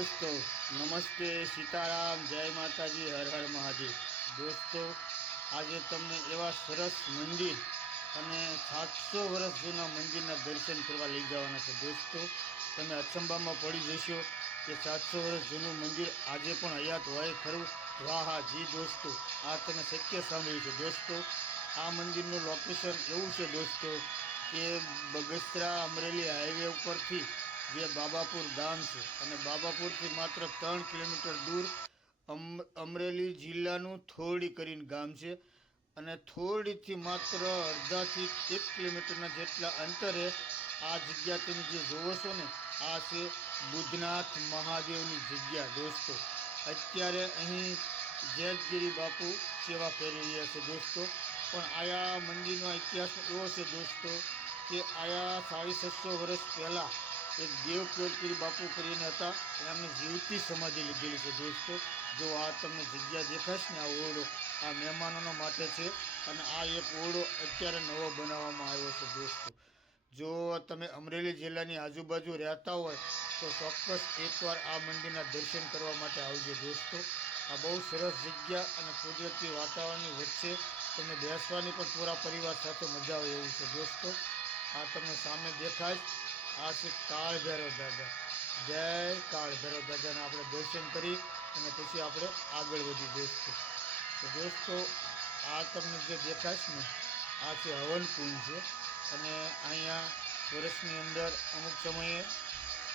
दोस्तों नमस्ते सीताराम जय माताजी हर हर महादेव। दोस्तों आज तमने एवा सरस मंदिर અને 700 વર્ષ જૂના મંદિરના દર્શન કરવા લઈ જવાના છે। દોસ્તો તમે અચંબામાં પડી જશો કે 700 વર્ષ જૂનું મંદિર આજે પણ હયાત હોય ખરું? વાહ હા જી દોસ્તો, આ તમે સત્ય સાંભળ્યું છે। દોસ્તો આ મંદિરનું લોકેશન એવું છે દોસ્તો કે બગસરા અમરેલી હાઈવે ઉપરથી જે બાબાપુર ગામ છે અને બાબાપુરથી માત્ર 3 કિલોમીટર દૂર અમરેલી જિલ્લાનું થોરડી કરીને ગામ છે અને થોરડીથી માત્ર અડધાથી 1 કિલોમીટરના જેટલા અંતરે આ જગ્યા તમે જે જોવો છો ને આ છે બુદ્ધનાથ મહાદેવની જગ્યા। દોસ્તો અત્યારે અહીં જયગીરી બાપુ સેવા કરી રહ્યા છે દોસ્તો। પણ આયા મંદિરનો ઇતિહાસ એવો છે દોસ્તો કે આયા 650 વર્ષ પહેલાં એક દેવકોરપુરી બાપુ કરીને હતા, એમને જીવતી સમાધિ લીધેલી છે દોસ્તો। જો આ તમને જગ્યા દેખાશ ને આ ઓરડો આ મહેમાનોના માટે છે અને આ એક ઓરડો અત્યારે નવો બનાવવામાં આવ્યો છે દોસ્તો। જો તમે અમરેલી જિલ્લાની આજુબાજુ રહેતા હોય તો ચોક્કસ એકવાર આ મંદિરના દર્શન કરવા માટે આવજો દોસ્તો। આ બહુ સરસ જગ્યા અને કુદરતી વાતાવરણની વચ્ચે તમને બેસવાની પણ પૂરા પરિવાર સાથે મજા આવે એવું છે દોસ્તો। આ તમને સામે દેખાય આ છે કાળ ભૈરવ દાદા। જય કાળ ભૈરવ દાદાના આપણે દર્શન કરી અને પછી આપણે આગળ વધી દોસ્તો। તો દોસ્તો આ તમને જે દેખાશ ને આ છે હવન કુંડ છે અને અહીંયા વર્ષની અંદર અમુક સમયે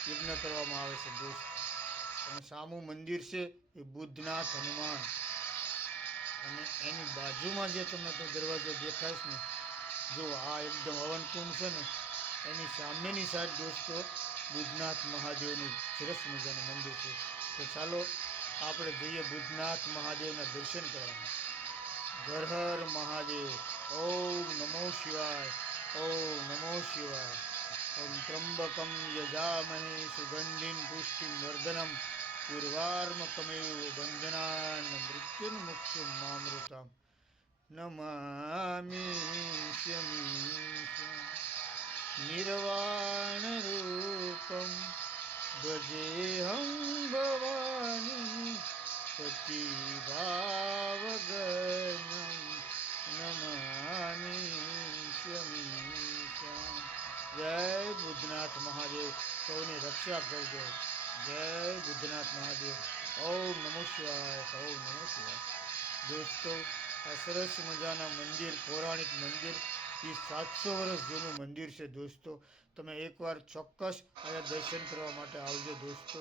યજ્ઞ કરવામાં આવે છે દોસ્તો। અને સામું મંદિર છે એ બુદ્ધનાથ હનુમાન અને એની બાજુમાં જે તમને તો દરવાજો દેખાય ને જો આ એકદમ હવન કુંડ છે ને એની સામેની સાઈડ દોસ્તો બુદ્ધનાથ મહાદેવનું સરસ મજાનું મંદિર છે। તો ચાલો આપણે જઈએ બુદ્ધનાથ મહાદેવના દર્શન કરવા। હર હર મહાદેવ। ઓમ નમો શિવાય, ઓમ નમો શિવાય। ઓમ ત્રંબકમ યજામહે સુગંધિમ પુષ્ટિમ વર્ધનમ પૂર્વાર્મકમેવ બંધનાન મૃત્યુન્મુક્ષુમ મામૃતામ નમામિ શમીશમ નિર્વાણ રૂપમ ભજેહં ભવાની પતિભાવગનમ નમામિ શમીશમ। જય બુદ્ધનાથ મહાદેવ, સૌની રક્ષા કરજો। જય બુદ્ધનાથ મહાદેવ। ઓમ નમો શિવાય, ઓમ નમો શિવાય। દોસ્તો આ સરસ મજાના મંદિર પૌરાણિક મંદિર એ 700 વર્ષ જૂનું મંદિર છે દોસ્તો। તમે એકવાર ચોક્કસ અહીંયા દર્શન કરવા માટે આવજો દોસ્તો।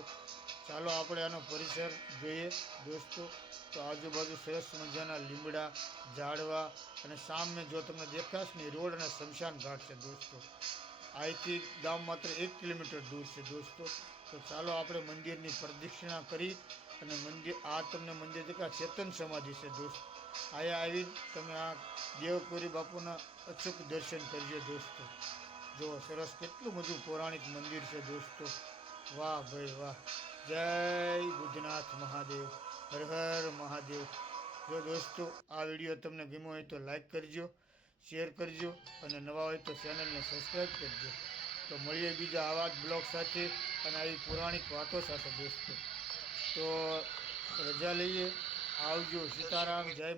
ચાલો આપણે આનો પરિસર જોઈએ દોસ્તો। તો આજુબાજુ સરસ મજાના લીમડા ઝાડવા અને સામે જો તમને દેખાશ ને રોડ અને શમશાન ઘાટ છે દોસ્તો। અહીંથી ગામ માત્ર 1 કિલોમીટર દૂર છે દોસ્તો। તો ચાલો આપણે મંદિરની પ્રદક્ષિણા કરી અને મંદિર આ તમને મંદિર દેખાય ચેતન સમાધિ છે દોસ્તો। અહીંયા આવી તમે આ દેવપુરી બાપુના અચૂક દર્શન કરજો દોસ્તો। જો સરસ કેટલું બધું પૌરાણિક મંદિર છે દોસ્તો। વાહ ભાઈ વાહ, જય બુદ્ધનાથ મહાદેવ, હર હર મહાદેવ। જો દોસ્તો આ વિડીયો તમને ગમ્યો હોય તો લાઈક કરજો, શેર કરજો અને નવા હોય તો ચેનલને સબસ્ક્રાઈબ કરજો। તો મળીએ બીજા આવા જ બ્લોગ સાથે અને આવી પૌરાણિક વાતો સાથે દોસ્તો। તો રજા લઈએ, આવજો, સીતારામ, જય